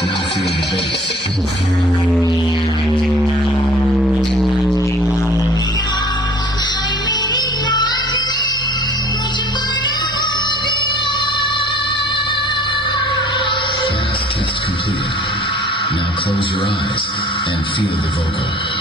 Now feel the bass. Test completed. Now close your eyes and feel the vocal.